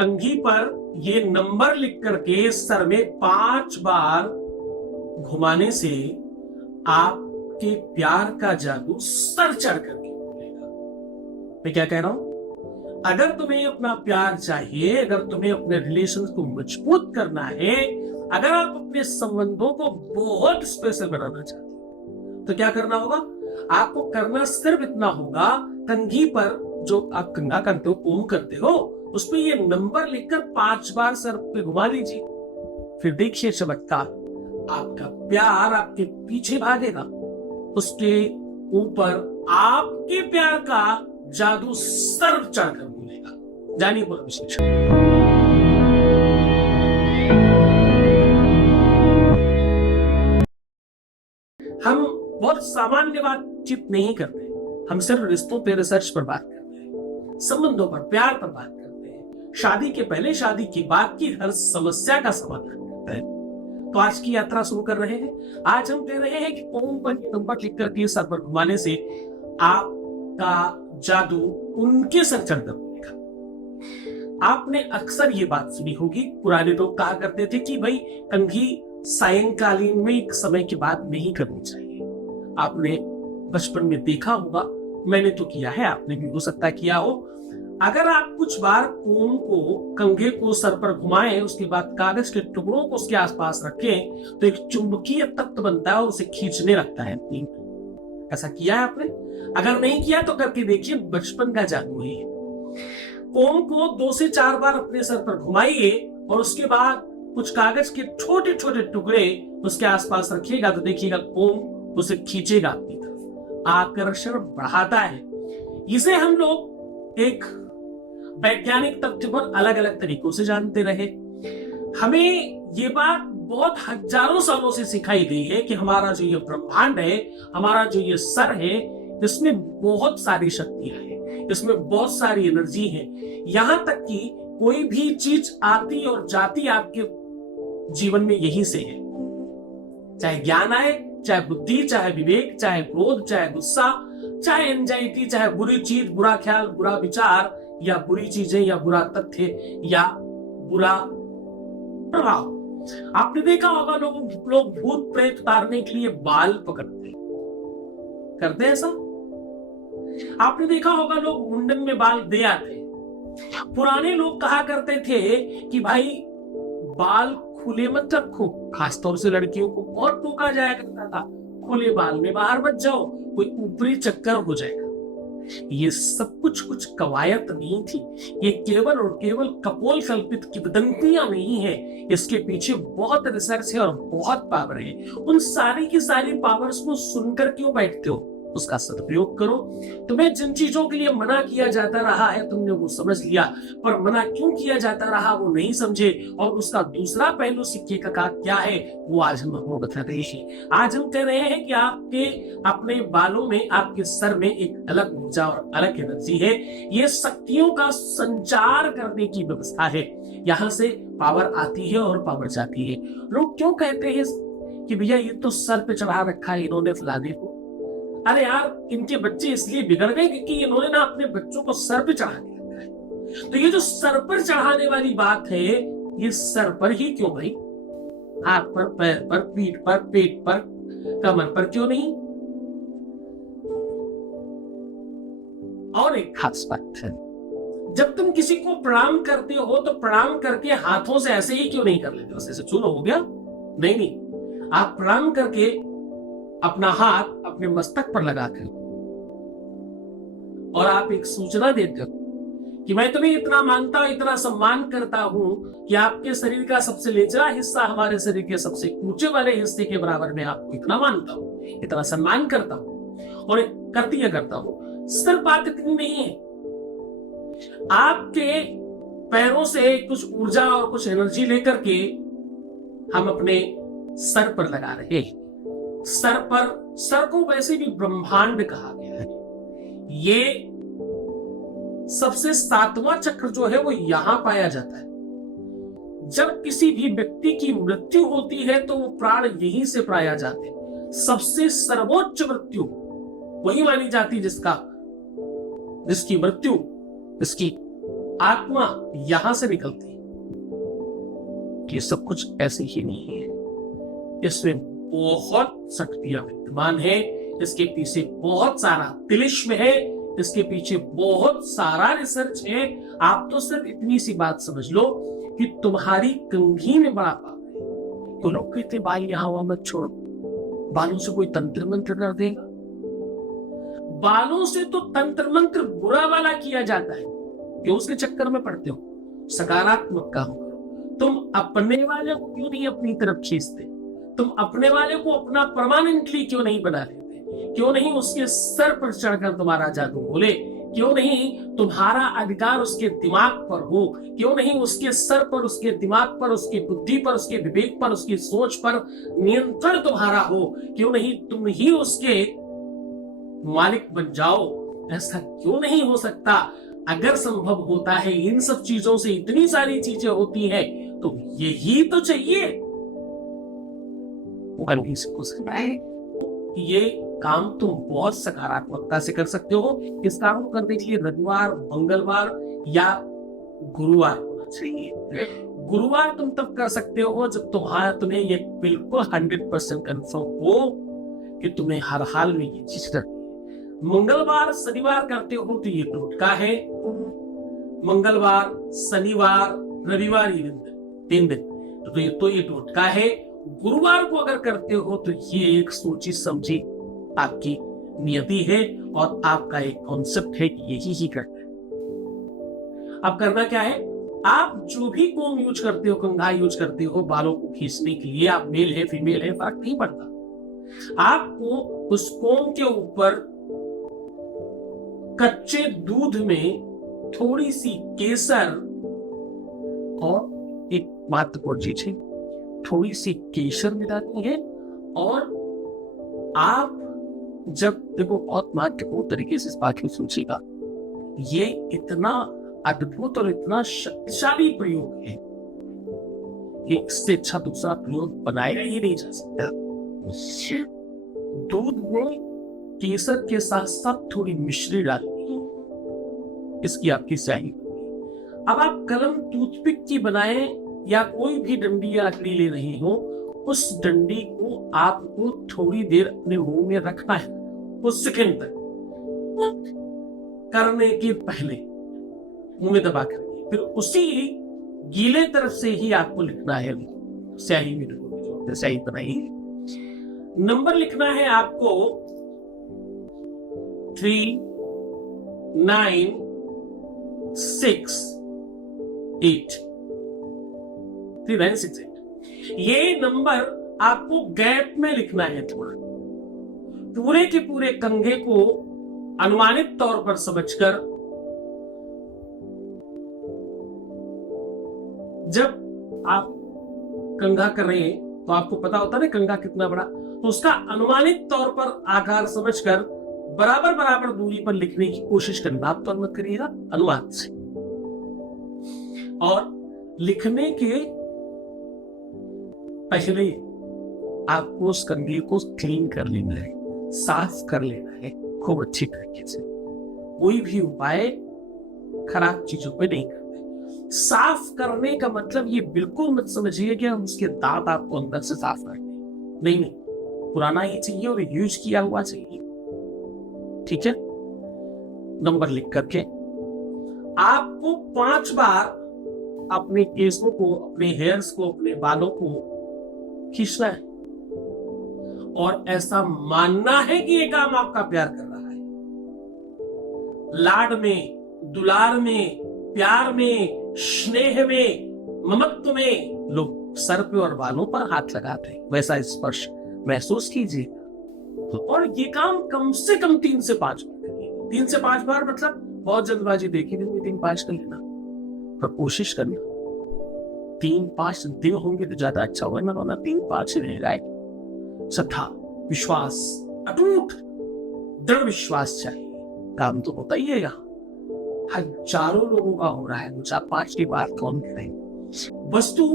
कंघी पर ये नंबर लिख करके सर में 5 बार घुमाने से आपके प्यार का जादू सर चढ़ करके बोलेगा। मैं क्या कह रहा हूं? अगर तुम्हें अपना प्यार चाहिए, अगर तुम्हें अपने रिलेशन को मजबूत करना है, अगर आप अपने संबंधों को बहुत स्पेशल बनाना चाहते हो, तो क्या करना होगा? आपको करना सिर्फ इतना होगा, कंघी पर जो आप कंघा करते हो, ओम करते हो, उसमें ये नंबर लिखकर 5 बार सर पे घुमा लीजिए। फिर देखिए चमत्कार, आपका प्यार आपके पीछे भागेगा, उसके ऊपर आपके प्यार का जादू सर चढ़कर बोलेगा। जानिए पूरा विश्लेषण। हम बहुत सामान्य बातचीत नहीं करते, हम सिर्फ रिश्तों पे रिसर्च पर बात करते हैं, संबंधों पर, प्यार पर बात करते हैं, शादी के पहले, शादी के बाद की हर समस्या का समाधान करते हैं। तो आज की यात्रा शुरू कर रहे हैं। आज हम कह रहे हैं कि ओम पर नंबर लिख करके सर पर घुमाने से आपका जादू उनके सर चढ़कर बोलेगा। आपने अक्सर ये बात सुनी होगी, पुराने लोग कहा करते थे कि भाई कंघी सायंकालीन में एक समय के बाद नहीं करनी चाहिए। आपने बचपन में देखा होगा, मैंने तो किया है, आपने भी हो सकता है किया हो। अगर आप कुछ बार ओम को, कंघे को सर पर घुमाएं, उसके बाद कागज के टुकड़ों को उसके आसपास रखें, तो एक चुंबकीय तत्व बनता है और उसे खींचने लगता है। ऐसा किया है आपने? अगर नहीं किया तो करके देखिए, बचपन का जादू है। ओम को 2 से 4 बार अपने सर पर घुमाइए और उसके बाद कुछ कागज के छोटे छोटे टुकड़े उसके आसपास रखिएगा, तो देखिएगा ओम उसे खींचेगा अपनी तरफ। आकर्षण बढ़ाता है। इसे हम लोग एक वैज्ञानिक तथ्य पर अलग अलग तरीकों से जानते रहे। हमें ये बात बहुत हजारों सालों से सिखाई गई है कि हमारा जो ये ब्रह्मांड है, हमारा जो ये सर है, इसमें बहुत सारी शक्तियां हैं, इसमें बहुत सारी एनर्जी है। यहां तक कि कोई भी चीज आती और जाती आपके जीवन में यही से है। चाहे ज्ञान आए, चाहे बुद्धि, चाहे विवेक, चाहे क्रोध, चाहे गुस्सा, चाहे एंजाइटी, चाहे बुरी चीज, बुरा ख्याल, बुरा विचार, या बुरी चीजें, या बुरा तथ्य, या बुरा प्रभाव। आपने देखा होगा लोग भूत प्रेत उतारने के लिए बाल पकड़ते करते हैं ऐसा। आपने देखा होगा लोग मुंडन में बाल दे आते। पुराने लोग कहा करते थे कि भाई बाल खुले मत रखो, खासतौर से लड़कियों को बहुत टोका जाया करता था, खुले बाल में बाहर मत जाओ, कोई ऊपरी चक्कर हो जाएगा। ये सब कुछ कवायद नहीं थी, ये केवल और केवल कपोल कल्पित किंवदंतियां नहीं है। इसके पीछे बहुत रिसर्च है और बहुत पावर है। उन सारी की सारी पावर्स को सुनकर क्यों बैठते हो? उसका सदुपयोग करो। तुम्हें जिन चीजों के लिए मना किया जाता रहा है, तुमने वो समझ लिया, पर मना क्यों किया जाता रहा वो नहीं समझे, और उसका दूसरा पहलू सिक्के का क्या है वो आज हम आपको बता रहे हैं। आज हम कह रहे हैं कि आपके अपने बालों में, आपके सर में एक अलग ऊर्जा और अलग एनर्जी है। ये शक्तियों का संचार करने की व्यवस्था है। यहाँ से पावर आती है और पावर जाती है। लोग क्यों कहते हैं कि भैया ये तो सर पे चढ़ा रखा है इन्होंने फलाने को। अरे यार, इनके बच्चे इसलिए बिगड़ गए क्योंकि इन्होंने ना अपने बच्चों को सर पे चढ़ाने रखा है। तो ये जो सर पर चढ़ाने वाली बात है, ये सर पर ही क्यों भाई? हाथ पर, पैर पर, पीठ पर, पेट पर, कमर पर क्यों नहीं? और एक खास बात है, जब तुम किसी को प्रणाम करते हो तो प्रणाम करके हाथों से ऐसे ही क्यों नहीं कर लेते? ऐसे चूनो हो गया? नहीं, आप प्रणाम करके अपना हाथ अपने मस्तक पर लगाते हो और आप एक सूचना देते हो कि मैं तुम्हें इतना मानता हूं, इतना सम्मान करता हूं कि आपके शरीर का सबसे निचला हिस्सा हमारे शरीर के सबसे ऊंचे वाले हिस्से के बराबर में आपको इतना मानता हूं, इतना सम्मान करता हूं और करता हूं। सिर्फ बात इतनी नहीं है, आपके पैरों से कुछ ऊर्जा और कुछ एनर्जी लेकर के हम अपने सर पर लगा रहे हैं। सर को वैसे भी ब्रह्मांड कहा गया है। ये सबसे 7वां चक्र जो है वो यहां पाया जाता है। जब किसी भी व्यक्ति की मृत्यु होती है तो वो प्राण यहीं से पाया जाते हैं। सबसे सर्वोच्च मृत्यु वही मानी जाती है जिसकी मृत्यु, इसकी आत्मा यहां से निकलती है कि सब कुछ ऐसे ही नहीं है, इसमें बहुत शक्तियां विद्यमान है, इसके पीछे बहुत सारा तिलिस्म है, इसके पीछे बहुत सारा रिसर्च है। आप तो सिर्फ इतनी सी बात समझ लो कि तुम्हारी कंघी में बड़ा पाप है। तो लोग कहते बाल यहां वहां मत छोड़ो, बालों से कोई तंत्र मंत्र कर देगा। बालों से तो तंत्र मंत्र बुरा वाला किया जाता है, क्यों उसके चक्कर में पड़ते हो? सकारात्मक काम करो। तुम अपने वाले को क्यों नहीं अपनी तरफ खींचते? तुम अपने वाले को अपना परमानेंटली क्यों नहीं बना लेते? क्यों नहीं उसके सर पर चढ़कर तुम्हारा जादू बोले? क्यों नहीं तुम्हारा अधिकार उसके दिमाग पर हो? क्यों नहीं उसके सर पर, उसके दिमाग पर, उसकी बुद्धि पर, उसके विवेक पर, उसकी सोच पर नियंत्रण तुम्हारा हो? क्यों नहीं तुम ही उसके मालिक बन जाओ? ऐसा क्यों नहीं हो सकता? अगर संभव होता है, इन सब चीजों से इतनी सारी चीजें होती हैं, तो यही तो चाहिए। ये काम तुम बहुत सकारात्मकता से कर सकते हो। इस काम को करने के लिए रविवार, मंगलवार या गुरुवार होना चाहिए। गुरुवार तुम तब कर सकते हो जब तुम्हें ये बिल्कुल 100% कंफर्म हो कि तुम्हें हर हाल में ये चीज करनी है। मंगलवार शनिवार करते हो तो ये टोटका है। मंगलवार, शनिवार, रविवार, ये 3 दिन तो ये टोटका है। गुरुवार को अगर करते हो तो ये एक सोची समझी आपकी नियति है और आपका एक कॉन्सेप्ट है कि यही ही करना है। अब करना क्या है? आप जो भी कोम यूज करते हो, कंघा यूज करते हो बालों को खींचने के लिए, आप मेल है फीमेल है फर्क नहीं पड़ता। आपको उस कोम के ऊपर कच्चे दूध में थोड़ी सी केसर और एक महत्वपूर्ण चीज है, थोड़ी सी केसर मिलानी है। और आप जब देखो, बहुत महत्वपूर्ण तरीके से इस बात को सोचिएगा, ये इतना अद्भुत और इतना शक्तिशाली प्रयोग है कि इससे अच्छा दूसरा प्रयोग बनाया ही नहीं जा सकता। दूध में केसर के साथ साथ थोड़ी मिश्री डालनी है, इसकी आपकी स्याही। अब आप कलम टूथपिक की बनाए या कोई भी डंडी या लकड़ी ले रहे हो, उस डंडी को आपको थोड़ी देर अपने मुंह में रखना है, कुछ सेकंड तक करने के पहले मुंह में दबा कर, फिर उसी गीले तरफ से ही आपको लिखना है। स्याही में स्याही बनाई, नंबर लिखना है आपको 3, 9, 6, 8। 3, 9, 6, 8 ये नंबर आपको गैप में लिखना है। थोड़ा पूरे के पूरे कंघे को अनुमानित तौर पर समझकर, जब आप कंघा कर रहे हैं तो आपको पता होता है ना कंघा कितना बड़ा, तो उसका अनुमानित तौर पर आकार समझकर बराबर बराबर दूरी पर लिखने की कोशिश करना। आप तो मत करिएगा, अनुमान से। और लिखने के पहले आपको उस कंघी को क्लीन कर लेना है, साफ कर लेना है खूब अच्छी तरीके से। कोई भी उपाय खराब चीजों पे नहीं करते। साफ करने का मतलब ये बिल्कुल मत समझिए कि हम उसके दांत आपको अंदर से साफ करते हैं, नहीं नहीं, पुराना ही चाहिए और यूज किया हुआ चाहिए। ठीक है, नंबर लिख करके आपको 5 बार अपने केसों को, अपने हेयर्स को, अपने बालों को खींचना है और ऐसा मानना है कि ये काम आपका प्यार कर रहा है। लाड में, दुलार में, प्यार में, स्नेह में, ममत्व में लोग सर पे और बालों पर हाथ लगाते हैं, वैसा स्पर्श महसूस कीजिए। और ये काम कम से कम 3 से 5 बार करिए। 3 से 5 बार मतलब बहुत जल्दबाजी देखी दिन में 3-5 कर लेना, पर कोशिश करना 3-5 दिन होंगे तो ज्यादा अच्छा होगा ना, वरना 3-5 रहेगा। श्रद्धा, विश्वास, अटूट दृढ़ विश्वास चाहिए। काम तो होता ही है, यहाँ हजारों लोगों का हो रहा है, 4-5 की बात कौन करें। वस्तु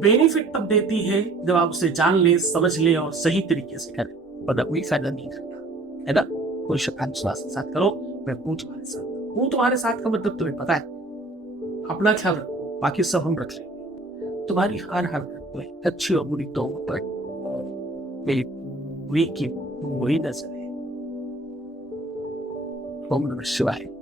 बेनिफिट तब देती है जब आप उसे जान ले, समझ ले और सही तरीके से करें, वरना कोई फायदा नहीं करता है ना। कोई श्रद्धा विश्वास के साथ करो, मैं हूं तुम्हारे साथ। हूं तुम्हारे साथ का मतलब तुम्हें पता है, अपना ख्याल रखो, बाकी सब हम रख लेंगे। तुम्हारी हर हरकत में अच्छी और बुरी तो पर मेरी बुरी की वही नजर है। ओम नमः शिवाय।